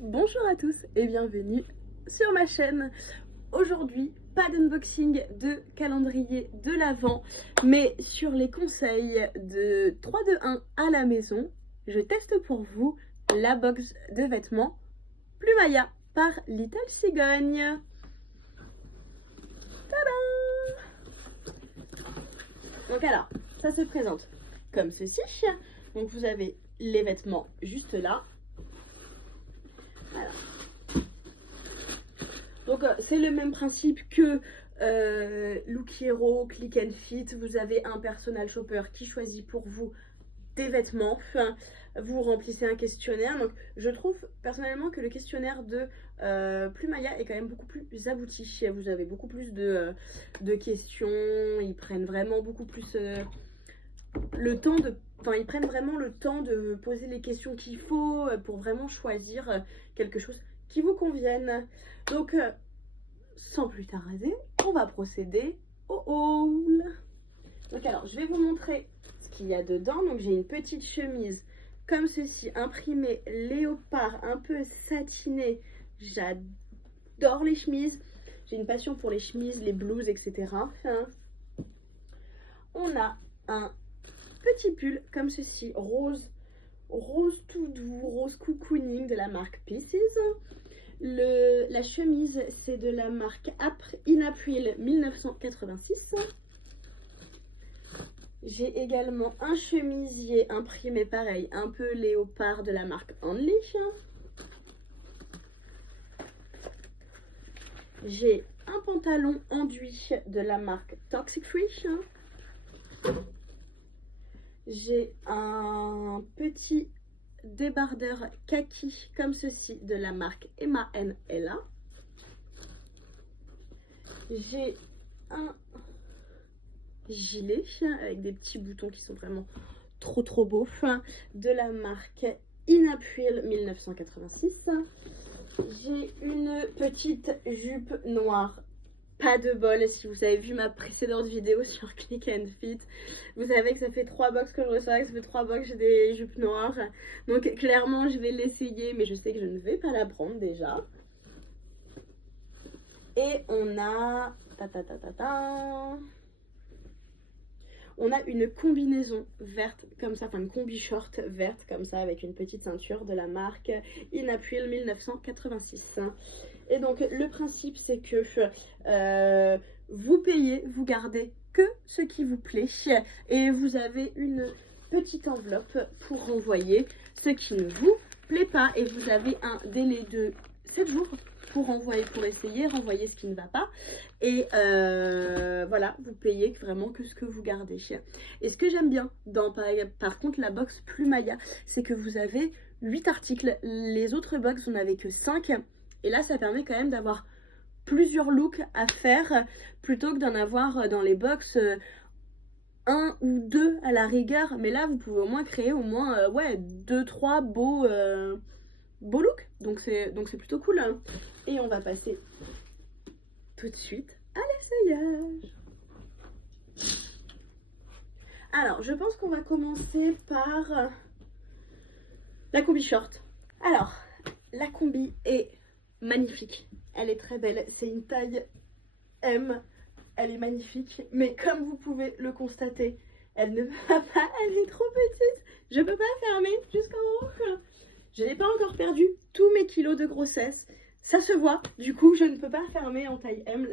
Bonjour à tous et bienvenue sur ma chaîne. Aujourd'hui, pas d'unboxing de calendrier de l'Avent, mais sur les conseils de 3-2-1 à la maison, je teste pour vous la box de vêtements Plumaya par Little Cigogne. Tadam! Donc alors, ça se présente comme ceci. Donc vous avez les vêtements juste là. Voilà. Donc c'est le même principe que Look Hero, Click and Fit. Vous avez un personal shopper qui choisit pour vous des vêtements. Enfin, vous remplissez un questionnaire. Donc je trouve personnellement que le questionnaire de Plumaya est quand même beaucoup plus abouti. Vous avez beaucoup plus de questions. Ils prennent vraiment beaucoup plus le temps de... Enfin, ils prennent vraiment le temps de poser les questions qu'il faut pour vraiment choisir quelque chose qui vous convienne. Donc, sans plus tarder, on va procéder au haul. Donc alors, je vais vous montrer ce qu'il y a dedans. Donc j'ai une petite chemise comme ceci, imprimée léopard, un peu satinée. J'adore les chemises. J'ai une passion pour les chemises, les blouses, etc. On a un petit pull comme ceci, rose tout doux, rose cocooning de la marque Pieces. La chemise, c'est de la marque In April 1986. J'ai également un chemisier imprimé pareil, un peu léopard de la marque Only. J'ai un pantalon enduit de la marque Toxic Free. J'ai un petit débardeur kaki comme ceci de la marque Emma Ella. J'ai un gilet avec des petits boutons qui sont vraiment trop beaux de la marque In April 1986. J'ai une petite jupe noire. Pas de bol, si vous avez vu ma précédente vidéo sur Click and Fit, vous savez que ça fait 3 box que je reçois, que ça fait 3 box que j'ai des jupes noires. Donc clairement je vais l'essayer, mais je sais que je ne vais pas la prendre déjà. Et on a... On a une combinaison verte comme ça, enfin une combi short verte comme ça avec une petite ceinture de la marque In April 1986. Et donc le principe c'est que vous payez, vous gardez que ce qui vous plaît et vous avez une petite enveloppe pour renvoyer ce qui ne vous plaît pas et vous avez un délai de 7 jours pour renvoyer, pour essayer, renvoyer ce qui ne va pas. Et voilà, vous payez vraiment que ce que vous gardez. Et ce que j'aime bien dans par contre la box Plumaya, c'est que vous avez 8 articles. Les autres box, vous n'avez que 5. Et là, ça permet quand même d'avoir plusieurs looks à faire plutôt que d'en avoir dans les box un ou deux à la rigueur. Mais là, vous pouvez au moins créer au moins ouais, 2-3 beaux looks. Donc c'est plutôt cool. Et on va passer tout de suite à l'essayage. Alors, je pense qu'on va commencer par la combi short. Alors, la combi est magnifique. Elle est très belle. C'est une taille M. Elle est magnifique. Mais comme vous pouvez le constater, elle ne va pas. Elle est trop petite. Je peux pas fermer jusqu'en haut. Je n'ai pas encore perdu tous mes kilos de grossesse. Ça se voit, du coup je ne peux pas fermer en taille M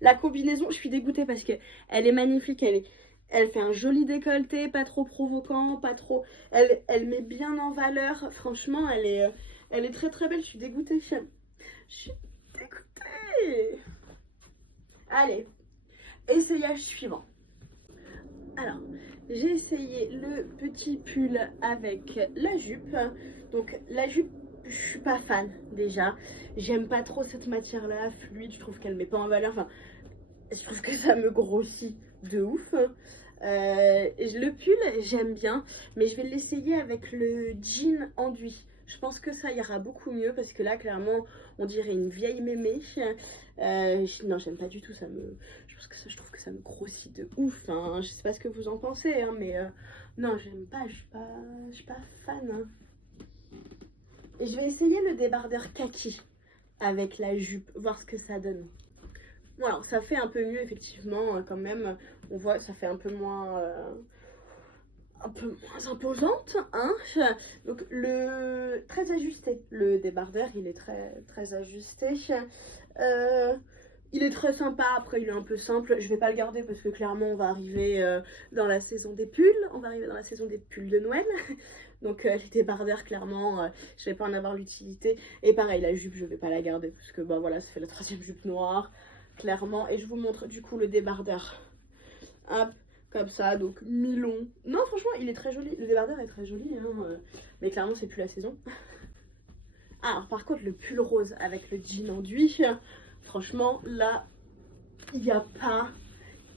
la combinaison. Je suis dégoûtée parce qu'elle est magnifique, elle fait un joli décolleté, pas trop provoquant, pas trop... Elle met bien en valeur, franchement elle est très belle, je suis dégoûtée. Je suis dégoûtée. Allez, essayage suivant. Alors, j'ai essayé le petit pull avec la jupe. Donc la jupe, je suis pas fan déjà. J'aime pas trop cette matière là, fluide, je trouve qu'elle met pas en valeur. Enfin, je trouve que ça me grossit de ouf. Le pull, j'aime bien, mais je vais l'essayer avec le jean enduit. Je pense que ça ira beaucoup mieux parce que là, clairement, on dirait une vieille mémé. Non, j'aime pas du tout, je trouve que ça me grossit de ouf. Hein. Je sais pas ce que vous en pensez, hein, mais non, j'aime pas, je suis pas fan. Hein. Et je vais essayer le débardeur kaki avec la jupe, voir ce que ça donne. Bon, alors ça fait un peu mieux effectivement, quand même. On voit, ça fait un peu moins imposante, hein. Donc très ajusté. Le débardeur, il est très ajusté. Il est très sympa. Après, il est un peu simple. Je vais pas le garder parce que clairement, on va arriver dans la saison des pulls. On va arriver dans la saison des pulls de Noël. Donc les débardeurs, clairement, je vais pas en avoir l'utilité. Et pareil, la jupe, je vais pas la garder parce que bah voilà, ça fait la 3e jupe noire, clairement. Et je vous montre du coup le débardeur. Hop. Comme ça, donc mi-long. Non, franchement, il est très joli. Le débardeur est très joli, hein. Mais clairement, c'est plus la saison. Alors, par contre, le pull rose avec le jean enduit, franchement, là, il n'y a pas...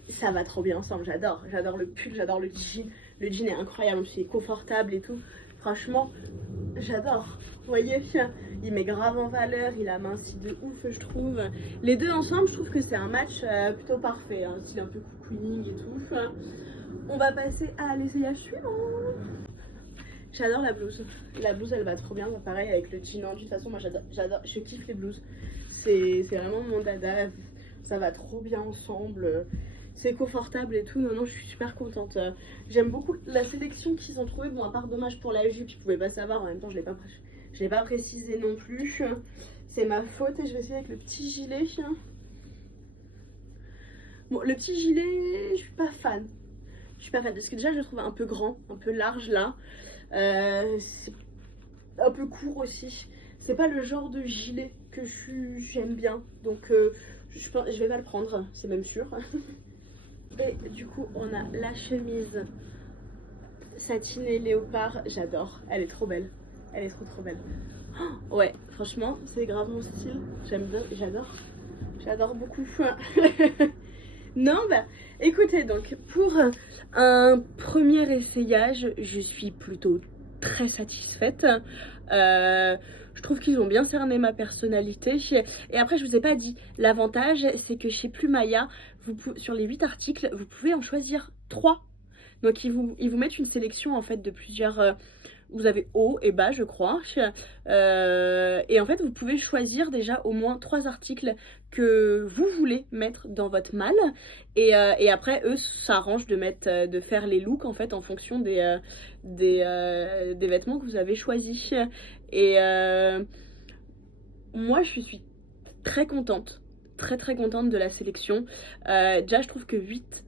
Ça va trop bien ensemble, j'adore. J'adore le pull, j'adore le jean. Le jean est incroyable, c'est confortable et tout. Franchement, j'adore. Vous voyez, il met grave en valeur, il amincit de ouf, je trouve. Les deux ensemble, je trouve que c'est un match plutôt parfait, un style un peu cocooning et tout. On va passer à l'essayage suivant. J'adore la blouse. La blouse, elle va trop bien, pareil avec le jean enduit. De toute façon, moi j'adore, je kiffe les blouses. C'est vraiment mon dada, ça va trop bien ensemble. C'est confortable et tout, non, je suis super contente. J'aime beaucoup la sélection qu'ils ont trouvée. Bon, à part dommage pour la jupe, je pouvais pas savoir, en même temps je l'ai pas précisé non plus. C'est ma faute. Et je vais essayer avec le petit gilet. Bon, le petit gilet, je suis pas fan. Je suis pas fan parce que déjà je le trouve un peu grand, un peu large là. C'est un peu court aussi. C'est pas le genre de gilet que j'aime bien. Donc je vais pas le prendre, c'est même sûr. Et du coup, on a la chemise satinée léopard. J'adore. Elle est trop belle. Elle est trop belle. Oh, ouais, franchement, c'est grave mon style. J'aime bien, j'adore. J'adore beaucoup. Non, bah, écoutez, donc, pour un premier essayage, je suis plutôt très satisfaite. Je trouve qu'ils ont bien cerné ma personnalité. Et après, je vous ai pas dit, l'avantage, c'est que chez Plumaya, sur les 8 articles, vous pouvez en choisir 3. Donc, ils vous mettent une sélection, en fait, de plusieurs... vous avez haut et bas, je crois. Et en fait, vous pouvez choisir déjà au moins 3 articles que vous voulez mettre dans votre malle. Et après, eux s'arrangent de faire les looks, en fait, en fonction des vêtements que vous avez choisis. Et moi, je suis très contente. Très contente de la sélection. Déjà, je trouve que 8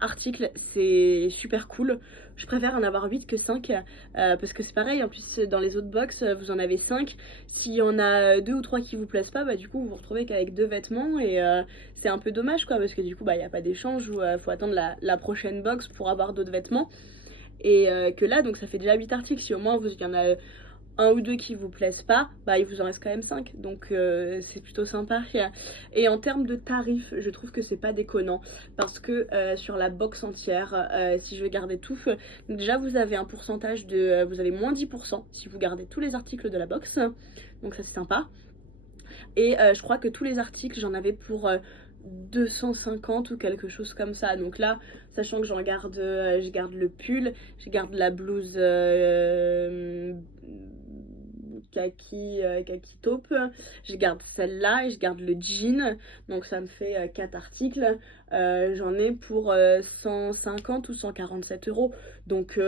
articles, c'est super cool. Je préfère en avoir 8 que 5 parce que c'est pareil, en plus dans les autres box vous en avez 5. S'il y en a 2 ou 3 qui vous plaisent pas, bah du coup vous vous retrouvez qu'avec 2 vêtements et c'est un peu dommage quoi, parce que du coup bah il n'y a pas d'échange ou faut attendre la prochaine box pour avoir d'autres vêtements. Et que là donc ça fait déjà 8 articles, si au moins il y en a un ou deux qui vous plaisent pas, bah il vous en reste quand même 5, donc c'est plutôt sympa. Et en termes de tarifs, je trouve que c'est pas déconnant parce que sur la box entière, si je vais garder tout, déjà vous avez un pourcentage de, vous avez moins 10% si vous gardez tous les articles de la box, donc ça c'est sympa. Et je crois que tous les articles j'en avais pour 250 ou quelque chose comme ça. Donc là, sachant que je garde le pull, je garde la blouse kaki taupe, je garde celle-là et je garde le jean, donc ça me fait 4 articles. J'en ai pour 150 ou 147 euros, donc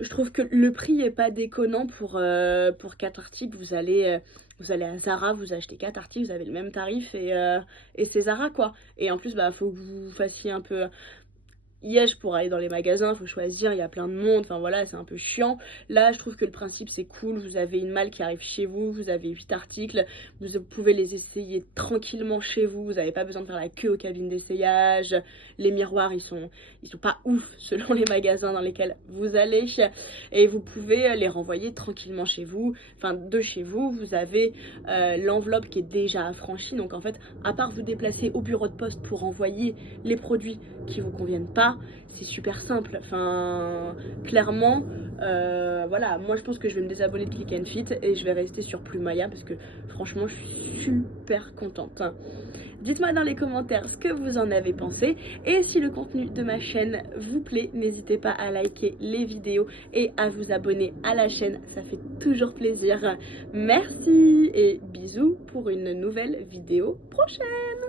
je trouve que le prix est pas déconnant pour 4 articles. Vous allez à Zara, vous achetez 4 articles, vous avez le même tarif et c'est Zara quoi. Et en plus bah faut que vous fassiez un peu pour aller dans les magasins, il faut choisir, il y a plein de monde, enfin voilà, c'est un peu chiant. Là, je trouve que le principe c'est cool, vous avez une malle qui arrive chez vous, vous avez 8 articles, vous pouvez les essayer tranquillement chez vous, vous n'avez pas besoin de faire la queue aux cabines d'essayage. Les miroirs, ils sont pas ouf selon les magasins dans lesquels vous allez, et vous pouvez les renvoyer tranquillement chez vous, enfin de chez vous. Vous avez l'enveloppe qui est déjà affranchie, donc en fait, à part vous déplacer au bureau de poste pour envoyer les produits qui vous conviennent pas, Maya, c'est super simple. Enfin, clairement, voilà, moi je pense que je vais me désabonner de Click and Fit et je vais rester sur Plumaya parce que franchement, je suis super contente. Dites-moi dans les commentaires ce que vous en avez pensé et si le contenu de ma chaîne vous plaît, n'hésitez pas à liker les vidéos et à vous abonner à la chaîne, ça fait toujours plaisir. Merci et bisous pour une nouvelle vidéo prochaine.